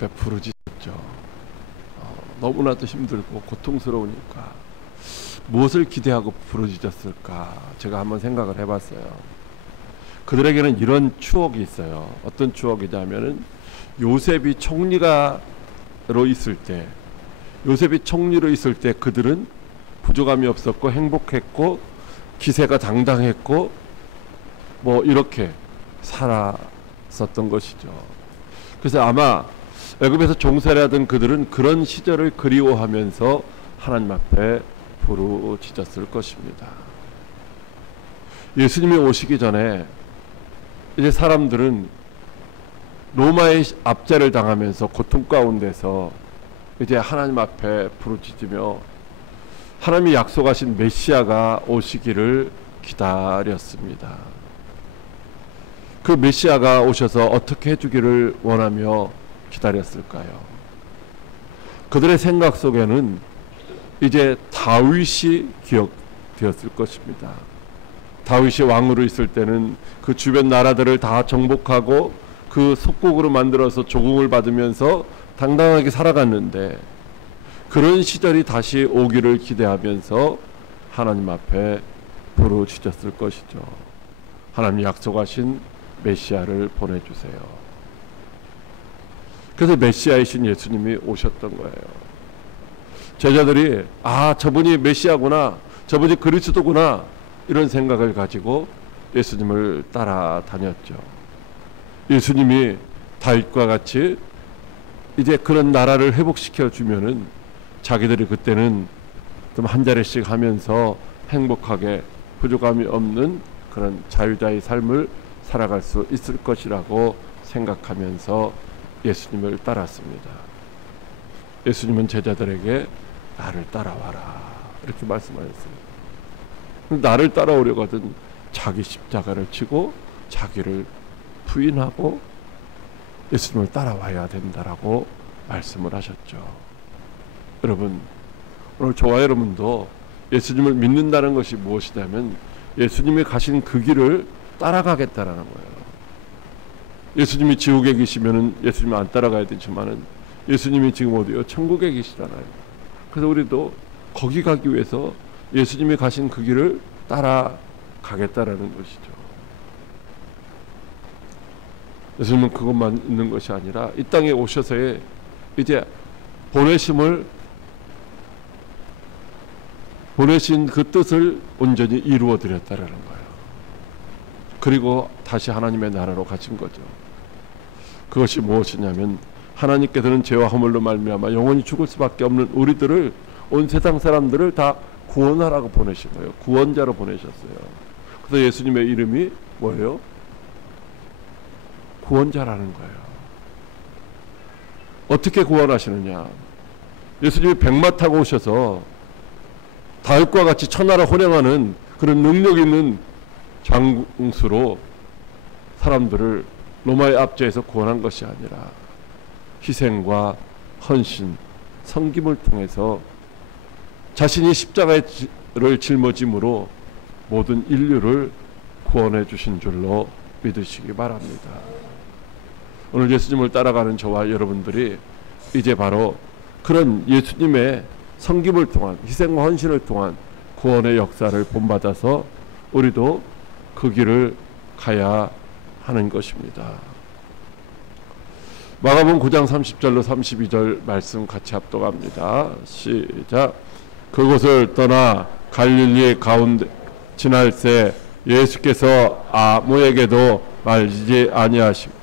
앞에 부르짖었죠. 너무나도 힘들고 고통스러우니까 무엇을 기대하고 부르짖었을까 제가 한번 생각을 해봤어요. 그들에게는 이런 추억이 있어요. 어떤 추억이냐면은 요셉이 총리로 있을 때 그들은 부족함이 없었고 행복했고 기세가 당당했고 뭐 이렇게 살았었던 것이죠. 그래서 아마 애굽에서 종살이하던 그들은 그런 시절을 그리워하면서 하나님 앞에 부르짖었을 것입니다. 예수님이 오시기 전에 이제 사람들은 로마의 압제를 당하면서 고통 가운데서 이제 하나님 앞에 부르짖으며 하나님이 약속하신 메시아가 오시기를 기다렸습니다. 그 메시아가 오셔서 어떻게 해주기를 원하며 기다렸을까요? 그들의 생각 속에는 이제 다윗이 기억되었을 것입니다. 다윗이 왕으로 있을 때는 그 주변 나라들을 다 정복하고 그 속국으로 만들어서 조공을 받으면서 당당하게 살아갔는데 그런 시절이 다시 오기를 기대하면서 하나님 앞에 부르짖었을 것이죠. 하나님 약속하신 메시아를 보내주세요. 그래서 메시아이신 예수님이 오셨던 거예요. 제자들이 저분이 메시아구나, 저분이 그리스도구나 이런 생각을 가지고 예수님을 따라다녔죠. 예수님이 다윗과 같이 이제 그런 나라를 회복시켜 주면은 자기들이 그때는 좀 한 자리씩 하면서 행복하게 부족함이 없는 그런 자유자의 삶을 살아갈 수 있을 것이라고 생각하면서 예수님을 따랐습니다. 예수님은 제자들에게 나를 따라와라 이렇게 말씀하셨어요. 나를 따라오려거든 자기 십자가를 지고 자기를 부인하고 예수님을 따라와야 된다라고 말씀을 하셨죠. 여러분, 오늘 저와 여러분도 예수님을 믿는다는 것이 무엇이냐면 예수님이 가신 그 길을 따라가겠다라는 거예요. 예수님이 지옥에 계시면은 예수님 안 따라가야 되지만은 예수님이 지금 어디요? 천국에 계시잖아요. 그래서 우리도 거기 가기 위해서 예수님이 가신 그 길을 따라가겠다라는 것이죠. 예수님은 그것만 있는 것이 아니라 이 땅에 오셔서의 이제 보내신 그 뜻을 온전히 이루어 드렸다라는 거예요. 그리고 다시 하나님의 나라로 가신 거죠. 그것이 무엇이냐면 하나님께서는 죄와 허물로 말미암아 영원히 죽을 수밖에 없는 우리들을 온 세상 사람들을 다 구원하라고 보내신 거예요. 구원자로 보내셨어요. 그래서 예수님의 이름이 뭐예요? 구원자라는 거예요. 어떻게 구원하시느냐? 예수님이 백마 타고 오셔서 다윗과 같이 천하를 혼행하는 그런 능력 있는 장수로 사람들을 로마의 압제에서 구원한 것이 아니라 희생과 헌신, 섬김을 통해서 자신이 십자가를 짊어짐으로 모든 인류를 구원해 주신 줄로 믿으시기 바랍니다. 오늘 예수님을 따라가는 저와 여러분들이 이제 바로 그런 예수님의 섬김을 통한 희생과 헌신을 통한 구원의 역사를 본받아서 우리도 그 길을 가야 하는 것입니다. 마가복음 9장 30절로 32절 말씀 같이 합독합니다. 시작. 그곳을 떠나 갈릴리 가운데 지날새 예수께서 아무에게도 말리지 아니하시고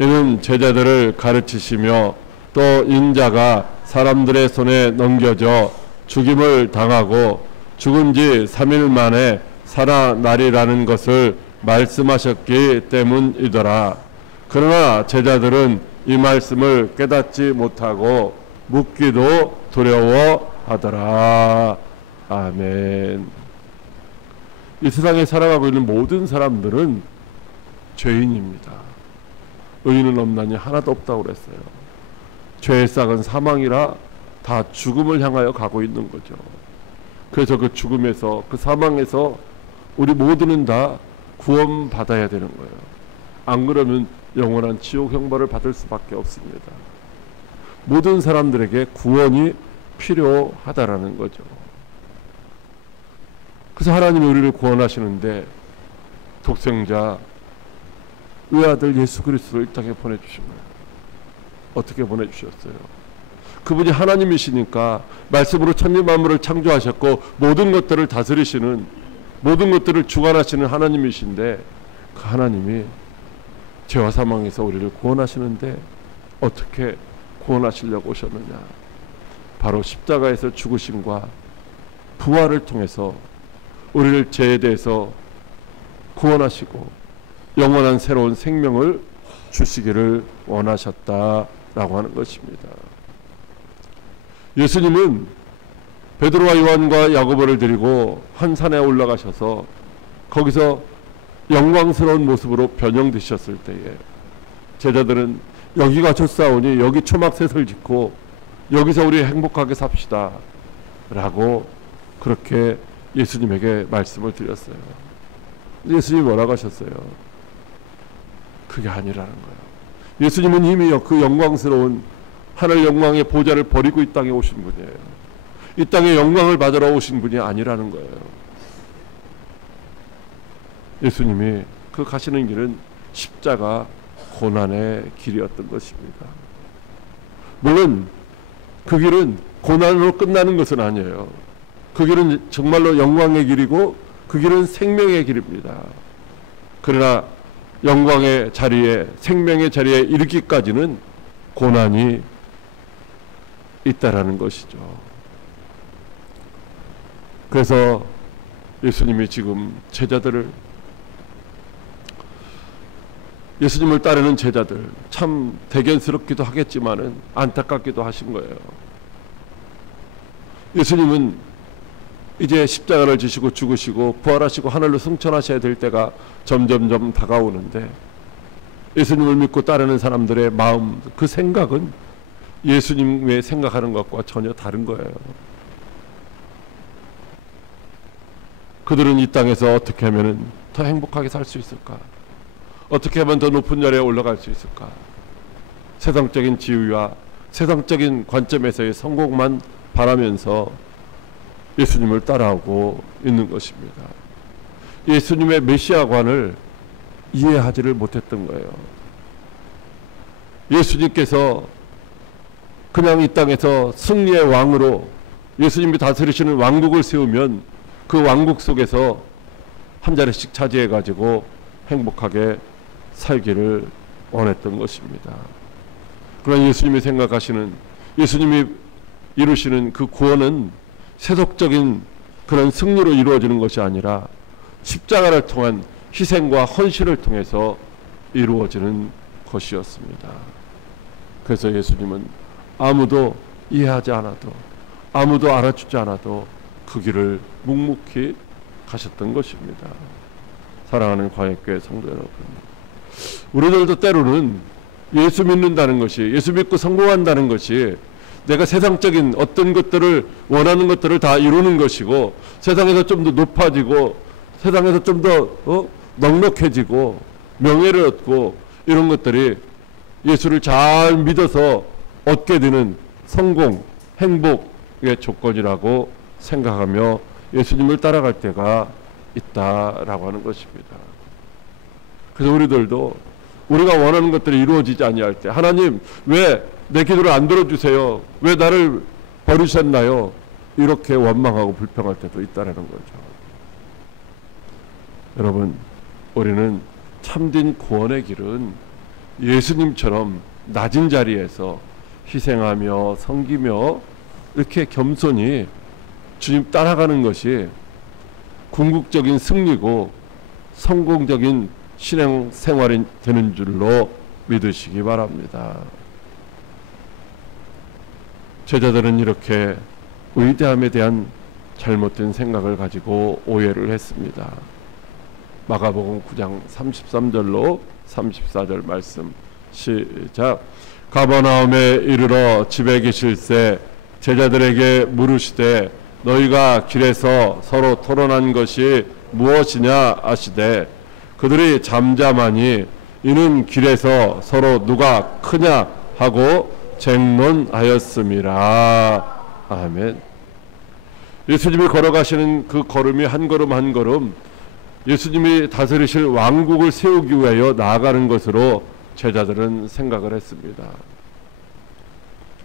이는 제자들을 가르치시며 또 인자가 사람들의 손에 넘겨져 죽임을 당하고 죽은 지 3일 만에 살아나리라는 것을 말씀하셨기 때문이더라. 그러나 제자들은 이 말씀을 깨닫지 못하고 묻기도 두려워하더라. 아멘. 이 세상에 살아가고 있는 모든 사람들은 죄인입니다. 의인은 없나니 하나도 없다고 그랬어요. 죄의 싹은 사망이라 다 죽음을 향하여 가고 있는 거죠. 그래서 그 죽음에서 그 사망에서 우리 모두는 다 구원받아야 되는 거예요. 안 그러면 영원한 지옥 형벌을 받을 수밖에 없습니다. 모든 사람들에게 구원이 필요하다라는 거죠. 그래서 하나님이 우리를 구원하시는데 독생자 외아들 예수 그리스도를 이 땅에 보내주신 거예요. 어떻게 보내주셨어요? 그분이 하나님이시니까 말씀으로 천지 만물을 창조하셨고 모든 것들을 다스리시는, 모든 것들을 주관하시는 하나님이신데, 그 하나님이 죄와 사망에서 우리를 구원하시는데 어떻게 구원하시려고 오셨느냐? 바로 십자가에서 죽으심과 부활을 통해서 우리를 죄에 대해서 구원하시고 영원한 새로운 생명을 주시기를 원하셨다라고 하는 것입니다. 예수님은 베드로와 요한과 야고보를 데리고 한 산에 올라가셔서 거기서 영광스러운 모습으로 변형되셨을 때에 제자들은 여기가 좋사오니 여기 초막셋을 짓고 여기서 우리 행복하게 삽시다 라고 그렇게 예수님에게 말씀을 드렸어요. 예수님이 뭐라고 하셨어요? 그게 아니라는 거예요. 예수님은 이미 그 영광스러운 하늘 영광의 보좌를 버리고 이 땅에 오신 분이에요. 이 땅에 영광을 받으러 오신 분이 아니라는 거예요. 예수님이 그 가시는 길은 십자가 고난의 길이었던 것입니다. 물론 그 길은 고난으로 끝나는 것은 아니에요. 그 길은 정말로 영광의 길이고 그 길은 생명의 길입니다. 그러나 영광의 자리에, 생명의 자리에 이르기까지는 고난이 있다라는 것이죠. 그래서 예수님이 지금 제자들을, 예수님을 따르는 제자들, 참 대견스럽기도 하겠지만은 안타깝기도 하신 거예요. 예수님은 이제 십자가를 지시고 죽으시고 부활하시고 하늘로 승천하셔야 될 때가 점점점 다가오는데 예수님을 믿고 따르는 사람들의 마음, 그 생각은 예수님의 생각하는 것과 전혀 다른 거예요. 그들은 이 땅에서 어떻게 하면 더 행복하게 살 수 있을까? 어떻게 하면 더 높은 자리에 올라갈 수 있을까? 세상적인 지위와 세상적인 관점에서의 성공만 바라면서 예수님을 따라오고 있는 것입니다. 예수님의 메시아관을 이해하지를 못했던 거예요. 예수님께서 그냥 이 땅에서 승리의 왕으로 예수님이 다스리시는 왕국을 세우면 그 왕국 속에서 한 자리씩 차지해 가지고 행복하게 살기를 원했던 것입니다. 그러나 예수님이 생각하시는, 예수님이 이루시는 그 구원은 세속적인 그런 승리로 이루어지는 것이 아니라 십자가를 통한 희생과 헌신을 통해서 이루어지는 것이었습니다. 그래서 예수님은 아무도 이해하지 않아도, 아무도 알아주지 않아도 그 길을 묵묵히 가셨던 것입니다. 사랑하는 광역교회 성도 여러분, 우리들도 때로는 예수 믿는다는 것이, 예수 믿고 성공한다는 것이 내가 세상적인 어떤 것들을 원하는 것들을 다 이루는 것이고 세상에서 좀 더 높아지고 세상에서 좀 더 넉넉해지고 명예를 얻고 이런 것들이 예수를 잘 믿어서 얻게 되는 성공, 행복의 조건이라고 생각하며 예수님을 따라갈 때가 있다라고 하는 것입니다. 그래서 우리들도 우리가 원하는 것들이 이루어지지 아니할 때 하나님 왜 내 기도를 안 들어주세요? 왜 나를 버리셨나요? 이렇게 원망하고 불평할 때도 있다는 거죠. 여러분, 우리는 참된 구원의 길은 예수님처럼 낮은 자리에서 희생하며 섬기며 이렇게 겸손히 주님 따라가는 것이 궁극적인 승리고 성공적인 신앙 생활이 되는 줄로 믿으시기 바랍니다. 제자들은 이렇게 위대함에 대한 잘못된 생각을 가지고 오해를 했습니다. 마가복음 9장 33절로 34절 말씀 시작. 가버나움에 이르러 집에 계실새 제자들에게 물으시되 너희가 길에서 서로 토론한 것이 무엇이냐 하시되 그들이 잠잠하니 이는 길에서 서로 누가 크냐 하고 쟁론하였음이라. 아멘. 예수님이 걸어가시는 그 걸음이 한 걸음 한 걸음 예수님이 다스리실 왕국을 세우기 위하여 나아가는 것으로 제자들은 생각을 했습니다.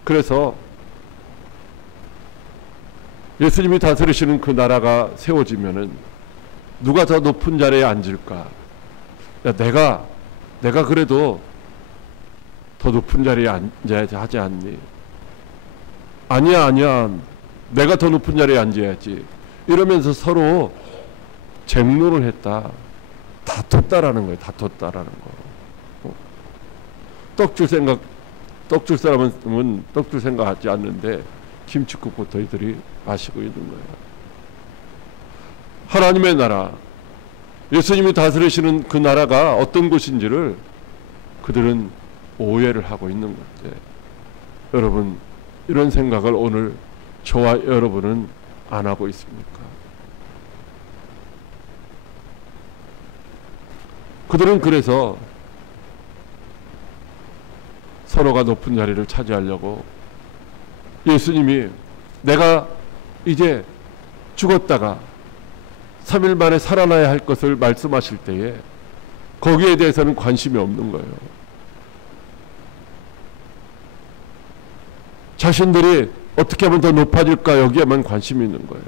그래서 예수님이 다스리시는 그 나라가 세워지면은 누가 더 높은 자리에 앉을까? 야, 내가 그래도 더 높은 자리에 앉아야지 하지 않니? 아니야. 내가 더 높은 자리에 앉아야지. 이러면서 서로 쟁론을 했다. 다퉜다라는 거예요. 다퉜다라는 거. 떡 줄 사람은 떡 줄 생각하지 않는데 김칫국부터 이들이 마시고 있는 거예요. 하나님의 나라, 예수님이 다스리시는 그 나라가 어떤 곳인지를 그들은 오해를 하고 있는 건데, 여러분 이런 생각을 오늘 저와 여러분은 안 하고 있습니까? 그들은 그래서 서로가 높은 자리를 차지하려고 예수님이 내가 이제 죽었다가 3일 만에 살아나야 할 것을 말씀하실 때에 거기에 대해서는 관심이 없는 거예요. 자신들이 어떻게 하면 더 높아질까 여기에만 관심이 있는 거예요.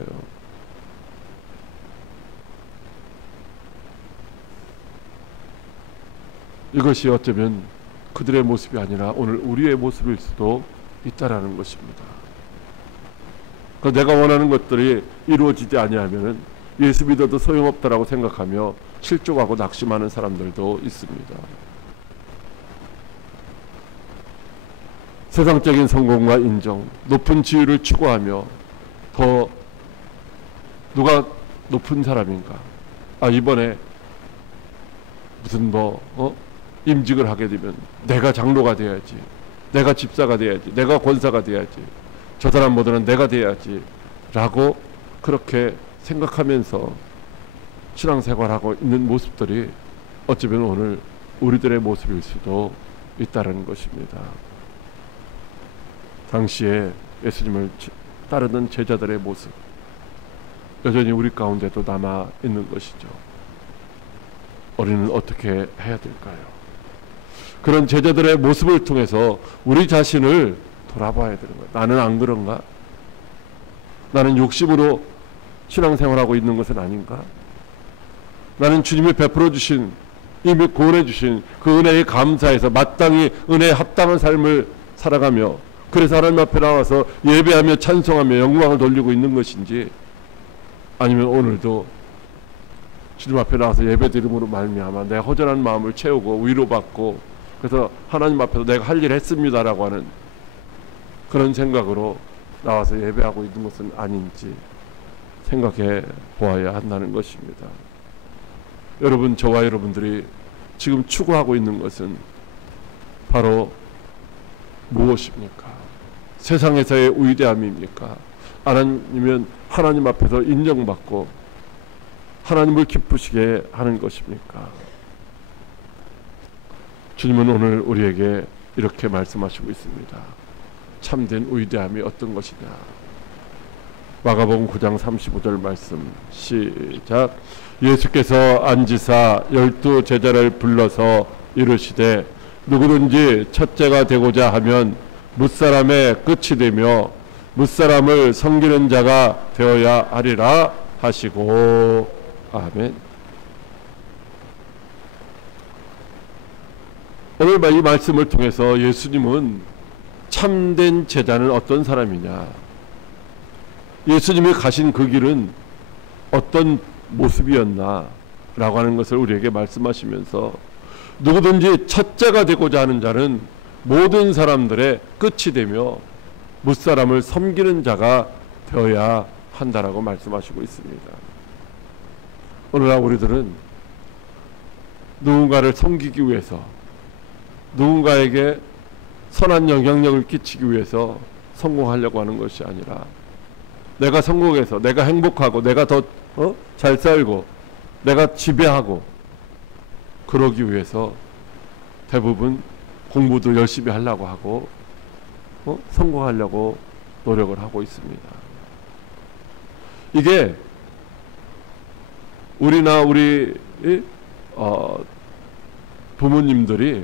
이것이 어쩌면 그들의 모습이 아니라 오늘 우리의 모습일 수도 있다라는 것입니다. 내가 원하는 것들이 이루어지지 아니하면은 예수 믿어도 소용없다라고 생각하며 실족하고 낙심하는 사람들도 있습니다. 세상적인 성공과 인정, 높은 지위를 추구하며 더 누가 높은 사람인가? 이번에 무슨 임직을 하게 되면 내가 장로가 돼야지, 내가 집사가 돼야지, 내가 권사가 돼야지, 저 사람보다는 내가 돼야지 라고 그렇게 생각하면서 신앙생활하고 있는 모습들이 어쩌면 오늘 우리들의 모습일 수도 있다는 것입니다. 당시에 예수님을 따르던 제자들의 모습 여전히 우리 가운데도 남아 있는 것이죠. 우리는 어떻게 해야 될까요? 그런 제자들의 모습을 통해서 우리 자신을 돌아봐야 되는 거예요. 나는 안 그런가? 나는 욕심으로 신앙생활하고 있는 것은 아닌가? 나는 주님이 베풀어 주신, 이미 구원해 주신 그 은혜에 감사해서 마땅히 은혜에 합당한 삶을 살아가며 그래서 하나님 앞에 나와서 예배하며 찬송하며 영광을 돌리고 있는 것인지, 아니면 오늘도 주님 앞에 나와서 예배드림으로 말미암아 내 허전한 마음을 채우고 위로받고 그래서 하나님 앞에서 내가 할 일 했습니다라고 하는 그런 생각으로 나와서 예배하고 있는 것은 아닌지 생각해 보아야 한다는 것입니다. 여러분, 저와 여러분들이 지금 추구하고 있는 것은 바로 무엇입니까? 세상에서의 위대함입니까? 아니면 하나님 앞에서 인정받고 하나님을 기쁘시게 하는 것입니까? 주님은 오늘 우리에게 이렇게 말씀하시고 있습니다. 참된 위대함이 어떤 것이냐? 마가복음 9장 35절 말씀 시작. 예수께서 앉으사 12 제자를 불러서 이르시되 누구든지 첫째가 되고자 하면 뭇사람의 끝이 되며 뭇사람을 섬기는 자가 되어야 하리라 하시고. 아멘. 오늘 이 말씀을 통해서 예수님은 참된 제자는 어떤 사람이냐, 예수님이 가신 그 길은 어떤 모습이었나 라고 하는 것을 우리에게 말씀하시면서, 누구든지 첫째가 되고자 하는 자는 모든 사람들의 끝이 되며 뭇사람을 섬기는 자가 되어야 한다라고 말씀하시고 있습니다. 오늘날 우리들은 누군가를 섬기기 위해서, 누군가에게 선한 영향력을 끼치기 위해서 성공하려고 하는 것이 아니라, 내가 성공해서 내가 행복하고 내가 더 잘 살고 내가 지배하고 그러기 위해서 대부분 공부도 열심히 하려고 하고 성공하려고 노력을 하고 있습니다. 이게 우리나 우리 부모님들이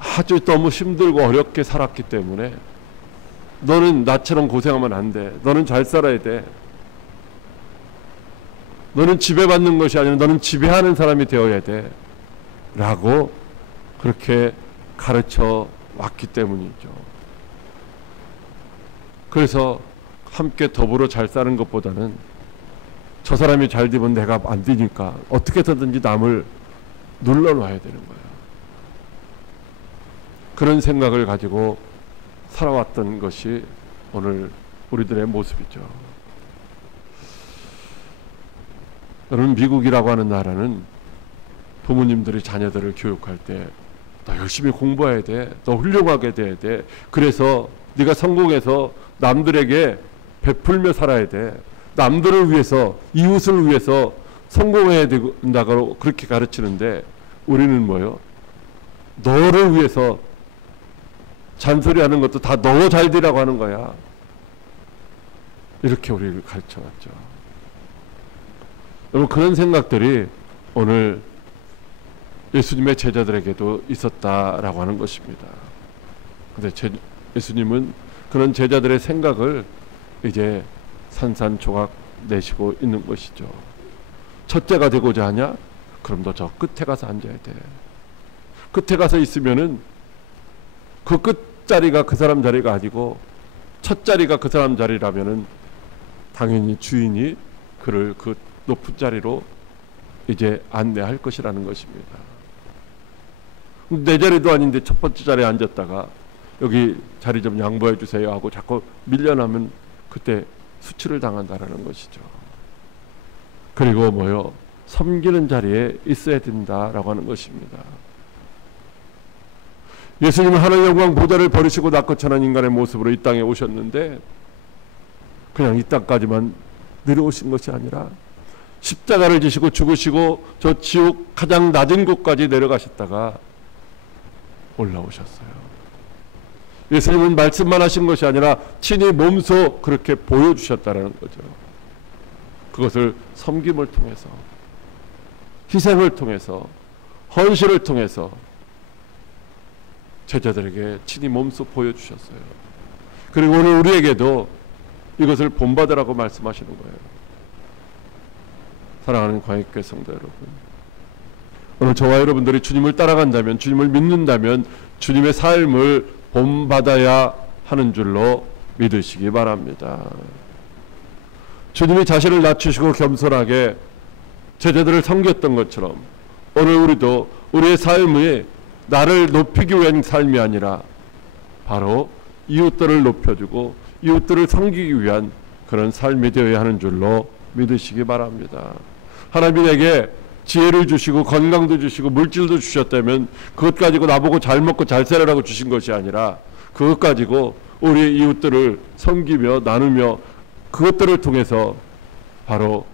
아주 너무 힘들고 어렵게 살았기 때문에 너는 나처럼 고생하면 안 돼. 너는 잘 살아야 돼. 너는 지배받는 것이 아니라 너는 지배하는 사람이 되어야 돼. 라고 그렇게 가르쳐 왔기 때문이죠. 그래서 함께 더불어 잘 사는 것보다는 저 사람이 잘 되면 내가 안 되니까 어떻게 해서든지 남을 눌러놔야 되는 거예요. 그런 생각을 가지고 살아왔던 것이 오늘 우리들의 모습이죠. 여러분, 미국이라고 하는 나라는 부모님들이 자녀들을 교육할 때 너 열심히 공부해야 돼. 너 훌륭하게 돼야 돼. 그래서 네가 성공해서 남들에게 베풀며 살아야 돼. 남들을 위해서, 이웃을 위해서 성공해야 된다고 그렇게 가르치는데 우리는 뭐요? 너를 위해서 잔소리하는 것도 다 너 잘 되라고 하는 거야. 이렇게 우리를 가르쳐왔죠. 여러분, 그런 생각들이 오늘 예수님의 제자들에게도 있었다라고 하는 것입니다. 근데 예수님은 그런 제자들의 생각을 이제 산산조각 내시고 있는 것이죠. 첫째가 되고자 하냐? 그럼 너 저 끝에 가서 앉아야 돼. 끝에 가서 있으면은 그 끝자리가 그 사람 자리가 아니고 첫 자리가 그 사람 자리라면은 당연히 주인이 그를 그 높은 자리로 이제 안내할 것이라는 것입니다. 내 자리도 아닌데 첫 번째 자리에 앉았다가 여기 자리 좀 양보해 주세요 하고 자꾸 밀려나면 그때 수치를 당한다라는 것이죠. 그리고 뭐요? 섬기는 자리에 있어야 된다라고 하는 것입니다. 예수님은 하나님의 영광 보좌를 버리시고 낮고 천한 인간의 모습으로 이 땅에 오셨는데 그냥 이 땅까지만 내려오신 것이 아니라 십자가를 지시고 죽으시고 저 지옥 가장 낮은 곳까지 내려가셨다가 올라오셨어요. 예수님은 말씀만 하신 것이 아니라 친히 몸소 그렇게 보여주셨다는 거죠. 그것을 섬김을 통해서, 희생을 통해서, 헌신을 통해서 제자들에게 친히 몸소 보여주셨어요. 그리고 오늘 우리에게도 이것을 본받으라고 말씀하시는 거예요. 사랑하는 광역교회 성도 여러분, 오늘 저와 여러분들이 주님을 따라간다면, 주님을 믿는다면 주님의 삶을 본받아야 하는 줄로 믿으시기 바랍니다. 주님이 자신을 낮추시고 겸손하게 제자들을 섬겼던 것처럼 오늘 우리도 우리의 삶이 나를 높이기 위한 삶이 아니라 바로 이웃들을 높여주고 이웃들을 섬기기 위한 그런 삶이 되어야 하는 줄로 믿으시기 바랍니다. 하나님이 내게 지혜를 주시고 건강도 주시고 물질도 주셨다면 그것 가지고 나보고 잘 먹고 잘 살아라고 주신 것이 아니라 그것 가지고 우리의 이웃들을 섬기며 나누며 그것들을 통해서 바로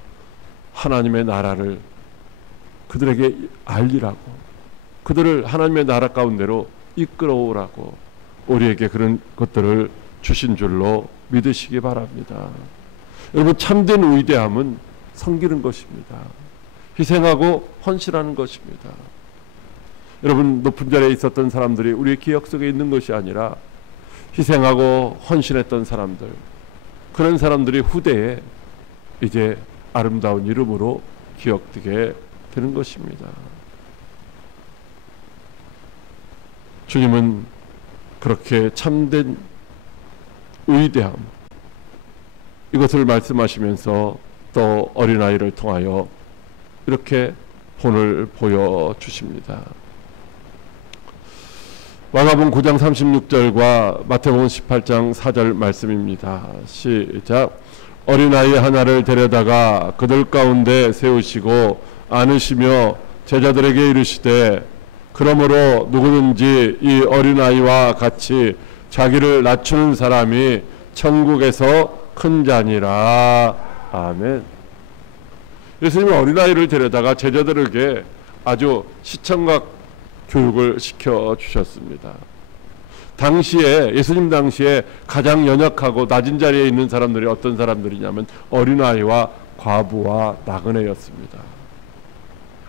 하나님의 나라를 그들에게 알리라고, 그들을 하나님의 나라 가운데로 이끌어오라고 우리에게 그런 것들을 주신 줄로 믿으시기 바랍니다. 여러분, 참된 위대함은 섬기는 것입니다. 희생하고 헌신하는 것입니다. 여러분, 높은 자리에 있었던 사람들이 우리의 기억 속에 있는 것이 아니라 희생하고 헌신했던 사람들, 그런 사람들이 후대에 이제 아름다운 이름으로 기억되게 되는 것입니다. 주님은 그렇게 참된 위대함, 이것을 말씀하시면서 또 어린아이를 통하여 이렇게 본을 보여주십니다. 마가복음 9장 36절과 마태복음 18장 4절 말씀입니다. 시작. 어린아이 하나를 데려다가 그들 가운데 세우시고 안으시며 제자들에게 이르시되 그러므로 누구든지 이 어린아이와 같이 자기를 낮추는 사람이 천국에서 큰 자니라. 아멘. 예수님은 어린아이를 데려다가 제자들에게 아주 시청각 교육을 시켜주셨습니다. 당시에 예수님 당시에 가장 연약하고 낮은 자리에 있는 사람들이 어떤 사람들이냐면 어린아이와 과부와 나그네였습니다.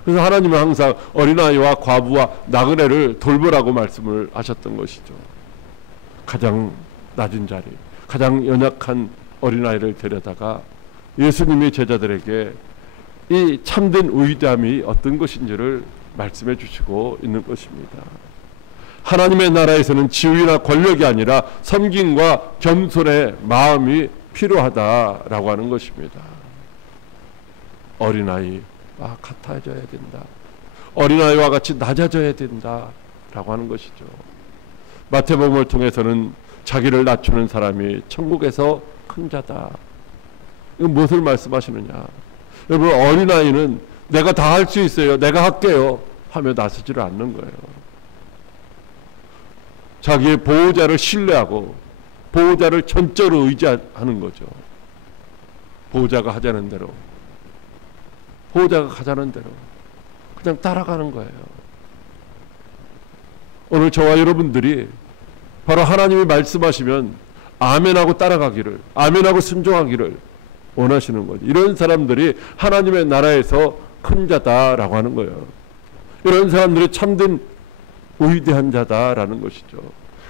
그래서 하나님은 항상 어린아이와 과부와 나그네를 돌보라고 말씀을 하셨던 것이죠. 가장 낮은 자리, 가장 연약한 어린아이를 데려다가 예수님이 제자들에게 이 참된 위대함이 어떤 것인지를 말씀해 주시고 있는 것입니다. 하나님의 나라에서는 지위나 권력이 아니라 섬김과 겸손의 마음이 필요하다라고 하는 것입니다. 어린아이와 같아져야 된다. 어린아이와 같이 낮아져야 된다라고 하는 것이죠. 마태복음을 통해서는 자기를 낮추는 사람이 천국에서 큰 자다. 이건 무엇을 말씀하시느냐? 여러분, 어린아이는 내가 다 할 수 있어요, 내가 할게요 하며 나서지를 않는 거예요. 자기의 보호자를 신뢰하고 보호자를 전적으로 의지하는 거죠. 보호자가 하자는 대로, 보호자가 가자는 대로 그냥 따라가는 거예요. 오늘 저와 여러분들이 바로 하나님이 말씀하시면 아멘하고 따라가기를, 아멘하고 순종하기를 원하시는 거죠. 이런 사람들이 하나님의 나라에서 큰 자다라고 하는 거예요. 이런 사람들이 참된 위대한 자다라는 것이죠.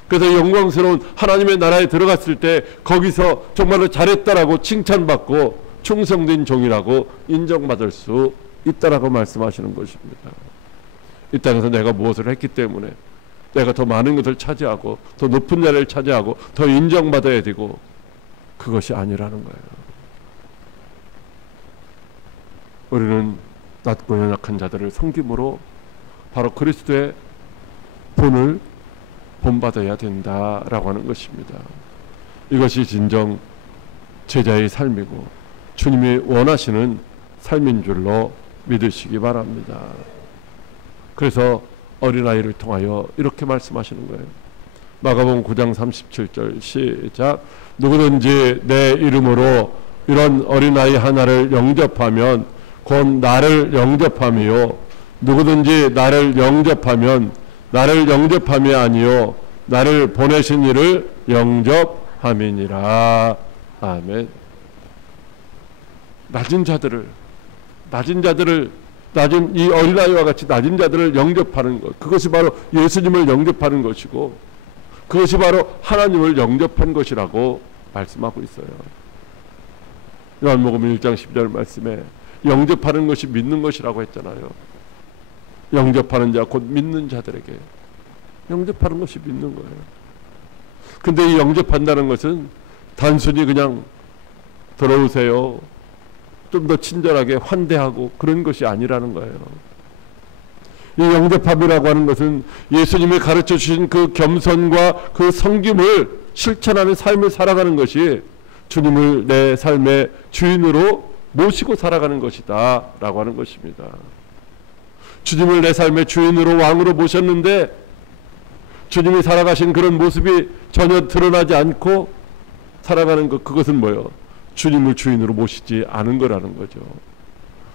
그래서 영광스러운 하나님의 나라에 들어갔을 때 거기서 정말로 잘했다라고 칭찬받고 충성된 종이라고 인정받을 수 있다라고 말씀하시는 것입니다. 이 땅에서 내가 무엇을 했기 때문에 내가 더 많은 것을 차지하고 더 높은 자리를 차지하고 더 인정받아야 되고, 그것이 아니라는 거예요. 우리는 낮고 연약한 자들을 섬김으로 바로 그리스도의 본을 본받아야 된다라고 하는 것입니다. 이것이 진정 제자의 삶이고 주님이 원하시는 삶인 줄로 믿으시기 바랍니다. 그래서 어린아이를 통하여 이렇게 말씀하시는 거예요. 마가복음 9장 37절 시작. 누구든지 내 이름으로 이런 어린아이 하나를 영접하면 곧 나를 영접함이요, 누구든지 나를 영접하면 나를 영접함이 아니요 나를 보내신 이를 영접함이니라. 아멘. 낮은 이 어린아이와 같이 낮은 자들을 영접하는 것, 그것이 바로 예수님을 영접하는 것이고 그것이 바로 하나님을 영접한 것이라고 말씀하고 있어요. 요한복음 1장 12절 말씀에 영접하는 것이 믿는 것이라고 했잖아요. 영접하는 자 곧 믿는 자들에게 영접하는 것이 믿는 거예요. 근데 이 영접한다는 것은 단순히 그냥 들어오세요, 좀 더 친절하게 환대하고 그런 것이 아니라는 거예요. 이 영접함이라고 하는 것은 예수님이 가르쳐 주신 그 겸손과 그 섬김을 실천하는 삶을 살아가는 것이 주님을 내 삶의 주인으로 모시고 살아가는 것이다 라고 하는 것입니다. 주님을 내 삶의 주인으로, 왕으로 모셨는데 주님이 살아가신 그런 모습이 전혀 드러나지 않고 살아가는 것, 그것은 뭐예요? 주님을 주인으로 모시지 않은 거라는 거죠.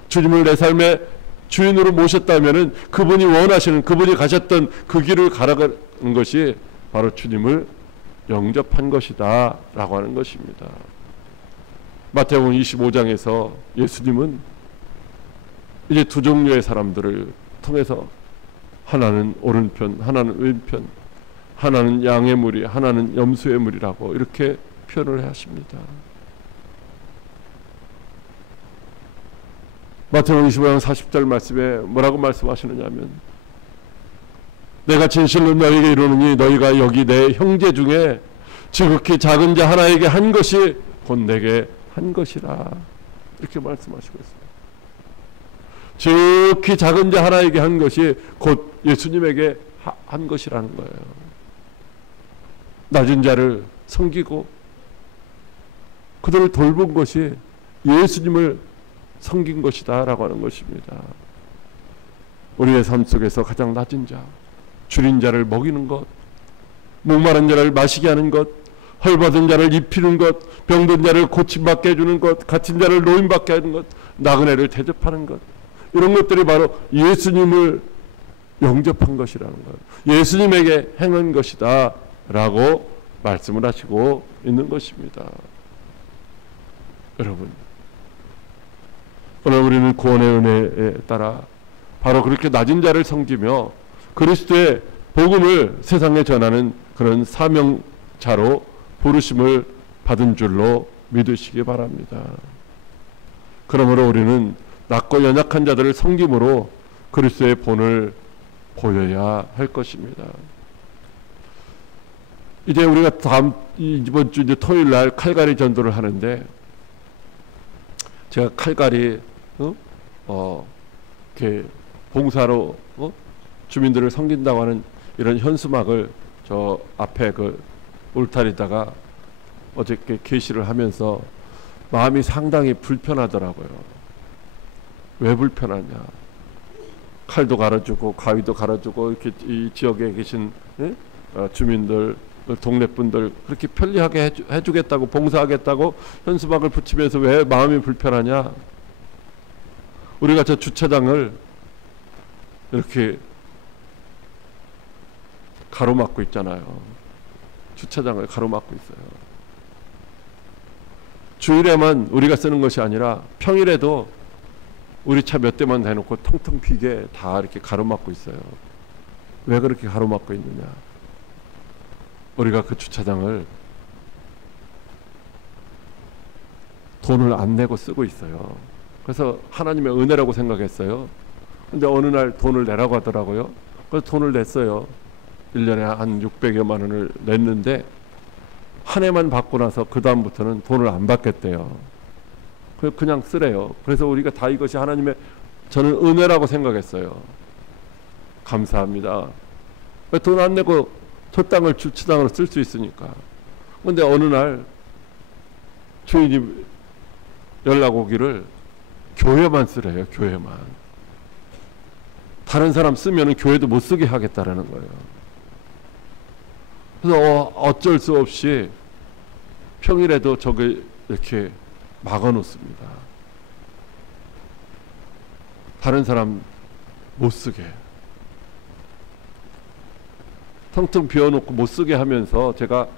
주님을 내 삶의 주인으로 모셨다면은 그분이 원하시는, 그분이 가셨던 그 길을 가라가는 것이 바로 주님을 영접한 것이다 라고 하는 것입니다. 마태복음 25장에서 예수님은 이제 두 종류의 사람들을 통해서, 하나는 오른편, 하나는 왼편, 하나는 양의 무리, 하나는 염소의 무리라고 이렇게 표현을 하십니다. 마태복음 25장 40절 말씀에 뭐라고 말씀하시느냐 하면, 내가 진실로 너희에게 이르노니 너희가 여기 내 형제 중에 지극히 작은 자 하나에게 한 것이 곧 내게 한 것이라, 이렇게 말씀하시고 있습니다. 지극히 작은 자 하나에게 한 것이 곧 예수님에게 한 것이라는 거예요. 낮은 자를 섬기고 그들을 돌본 것이 예수님을 섬긴 것이다 라고 하는 것입니다. 우리의 삶 속에서 가장 낮은 자, 줄인 자를 먹이는 것, 목마른 자를 마시게 하는 것, 헐벗은 자를 입히는 것, 병든 자를 고침받게 해주는 것, 갇힌 자를 노임받게 하는 것, 나그네를 대접하는 것, 이런 것들이 바로 예수님을 영접한 것이라는 거예요. 예수님에게 행한 것이다 라고 말씀을 하시고 있는 것입니다. 여러분, 오늘 우리는 구원의 은혜에 따라 바로 그렇게 낮은 자를 섬기며 그리스도의 복음을 세상에 전하는 그런 사명자로 부르심을 받은 줄로 믿으시기 바랍니다. 그러므로 우리는 낮고 연약한 자들을 섬김으로 그리스도의 본을 보여야 할 것입니다. 이제 우리가 이번 주 이제 토요일 날 칼갈이 전도를 하는데, 제가 칼갈이 이렇게 봉사로 주민들을 섬긴다고 하는 이런 현수막을 저 앞에 그 울타리다가 어저께 게시를 하면서 마음이 상당히 불편하더라고요. 왜 불편하냐? 칼도 갈아주고 가위도 갈아주고 이렇게 이 지역에 계신 주민들, 동네 분들 그렇게 편리하게 해주겠다고, 봉사하겠다고 현수막을 붙이면서 왜 마음이 불편하냐? 우리가 저 주차장을 이렇게 가로막고 있잖아요. 주차장을 가로막고 있어요. 주일에만 우리가 쓰는 것이 아니라 평일에도 우리 차 몇 대만 대놓고 텅텅 비게 다 이렇게 가로막고 있어요. 왜 그렇게 가로막고 있느냐? 우리가 그 주차장을 돈을 안 내고 쓰고 있어요. 그래서 하나님의 은혜라고 생각했어요. 근데 어느 날 돈을 내라고 하더라고요. 그래서 돈을 냈어요. 1년에 한 600여만 원을 냈는데 한 해만 받고 나서 그 다음부터는 돈을 안 받겠대요. 그냥 쓰래요. 그래서 우리가 다 이것이 하나님의, 저는 은혜라고 생각했어요. 감사합니다. 돈 안 내고 저 땅을 주차장으로 쓸 수 있으니까. 근데 어느 날 주인이 연락 오기를 교회만 쓰래요. 교회만. 다른 사람 쓰면 교회도 못 쓰게 하겠다라는 거예요. 그래서 어쩔 수 없이 평일에도 저기 이렇게 막아 놓습니다. 다른 사람 못 쓰게. 텅텅 비워놓고 못 쓰게 하면서 제가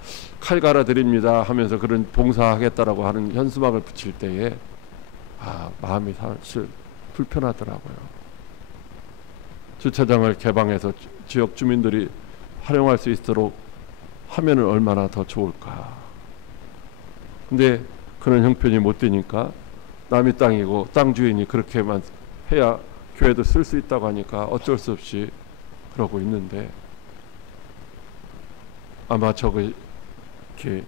칼 갈아드립니다 하면서 그런 봉사하겠다라고 하는 현수막을 붙일 때에 마음이 사실 불편하더라고요. 주차장을 개방해서 지역 주민들이 활용할 수 있도록 하면은 얼마나 더 좋을까. 근데 그런 형편이 못 되니까 남의 땅이고 땅 주인이 그렇게만 해야 교회도 쓸 수 있다고 하니까 어쩔 수 없이 그러고 있는데, 아마 저거 이렇게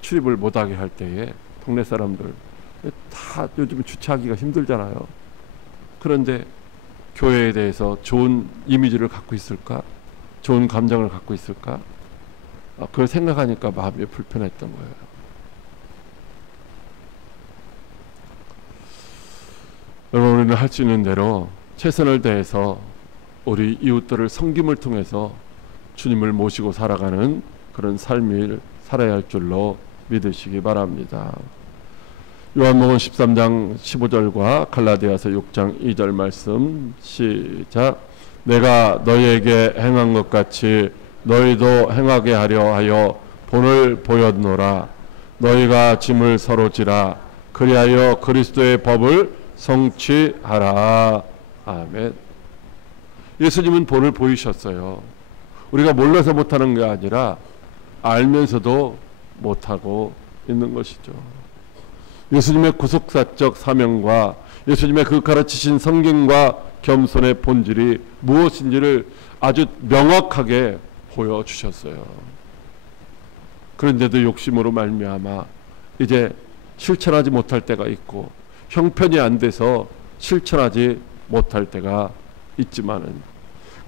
출입을 못하게 할 때에 동네 사람들 다 요즘 주차하기가 힘들잖아요. 그런데 교회에 대해서 좋은 이미지를 갖고 있을까? 좋은 감정을 갖고 있을까? 그걸 생각하니까 마음이 불편했던 거예요. 여러분, 우리는 할 수 있는 대로 최선을 다해서 우리 이웃들을 섬김을 통해서 주님을 모시고 살아가는 그런 삶을 살아야 할 줄로 믿으시기 바랍니다. 요한복음 13장 15절과 갈라디아서 6장 2절 말씀 시작. 내가 너희에게 행한 것 같이 너희도 행하게 하려 하여 본을 보였노라. 너희가 짐을 서로 지라. 그리하여 그리스도의 법을 성취하라. 아멘. 예수님은 본을 보이셨어요. 우리가 몰라서 못하는 게 아니라 알면서도 못하고 있는 것이죠. 예수님의 구속사적 사명과 예수님의 그 가르치신 성경과 겸손의 본질이 무엇인지를 아주 명확하게 보여주셨어요. 그런데도 욕심으로 말미암아 이제 실천하지 못할 때가 있고 형편이 안 돼서 실천하지 못할 때가 있지만은,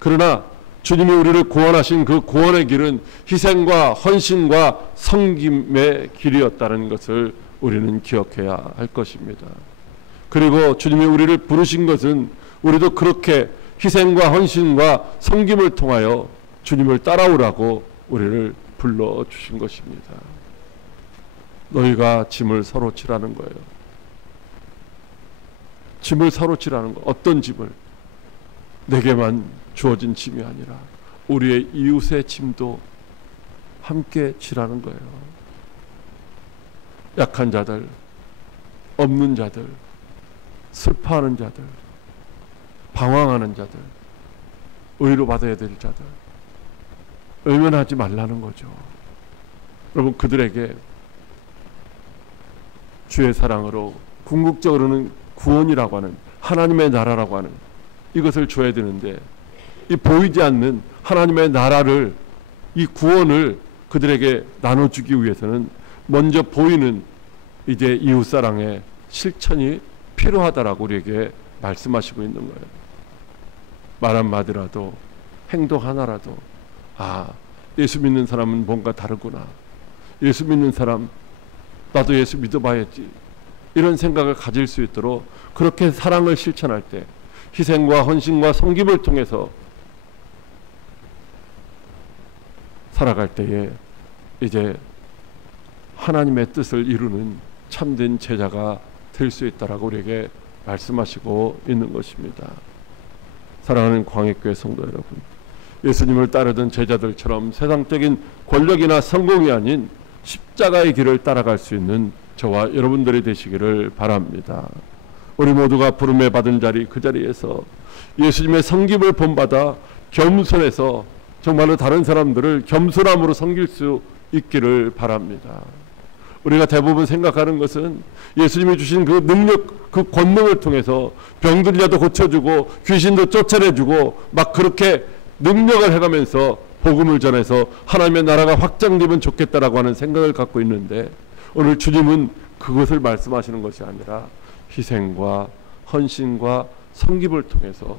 그러나 주님이 우리를 구원하신 그 구원의 길은 희생과 헌신과 섬김의 길이었다는 것을 우리는 기억해야 할 것입니다. 그리고 주님이 우리를 부르신 것은 우리도 그렇게 희생과 헌신과 섬김을 통하여 주님을 따라오라고 우리를 불러주신 것입니다. 너희가 짐을 서로 지라는 거예요. 짐을 서로 지라는 거. 어떤 짐을? 내게만 주어진 짐이 아니라 우리의 이웃의 짐도 함께 지라는 거예요. 약한 자들, 없는 자들, 슬퍼하는 자들, 방황하는 자들, 의로 받아야 될 자들, 외면하지 말라는 거죠. 여러분, 그들에게 주의 사랑으로 궁극적으로는 구원이라고 하는, 하나님의 나라라고 하는 이것을 줘야 되는데, 이 보이지 않는 하나님의 나라를, 이 구원을 그들에게 나눠주기 위해서는 먼저 보이는 이제 이웃사랑의 실천이 필요하다라고 우리에게 말씀하시고 있는 거예요. 말 한마디라도, 행동 하나라도, 아, 예수 믿는 사람은 뭔가 다르구나, 예수 믿는 사람 나도 예수 믿어봐야지, 이런 생각을 가질 수 있도록 그렇게 사랑을 실천할 때, 희생과 헌신과 섬김을 통해서 살아갈 때에 이제 하나님의 뜻을 이루는 참된 제자가 될 수 있다라고 우리에게 말씀하시고 있는 것입니다. 사랑하는 광해교회 성도 여러분, 예수님을 따르던 제자들처럼 세상적인 권력이나 성공이 아닌 십자가의 길을 따라갈 수 있는 저와 여러분들이 되시기를 바랍니다. 우리 모두가 부름에 받은 자리, 그 자리에서 예수님의 섬김을 본받아 겸손해서 정말로 다른 사람들을 겸손함으로 섬길 수 있기를 바랍니다. 우리가 대부분 생각하는 것은 예수님이 주신 그 능력, 그 권능을 통해서 병들이라도 고쳐주고 귀신도 쫓아내주고 막 그렇게 능력을 해가면서 복음을 전해서 하나님의 나라가 확장되면 좋겠다라고 하는 생각을 갖고 있는데, 오늘 주님은 그것을 말씀하시는 것이 아니라 희생과 헌신과 섬김을 통해서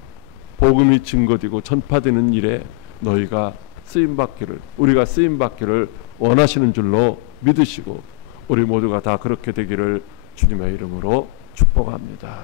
복음이 증거되고 전파되는 일에 너희가 쓰임받기를, 우리가 쓰임받기를 원하시는 줄로 믿으시고 우리 모두가 다 그렇게 되기를 주님의 이름으로 축복합니다.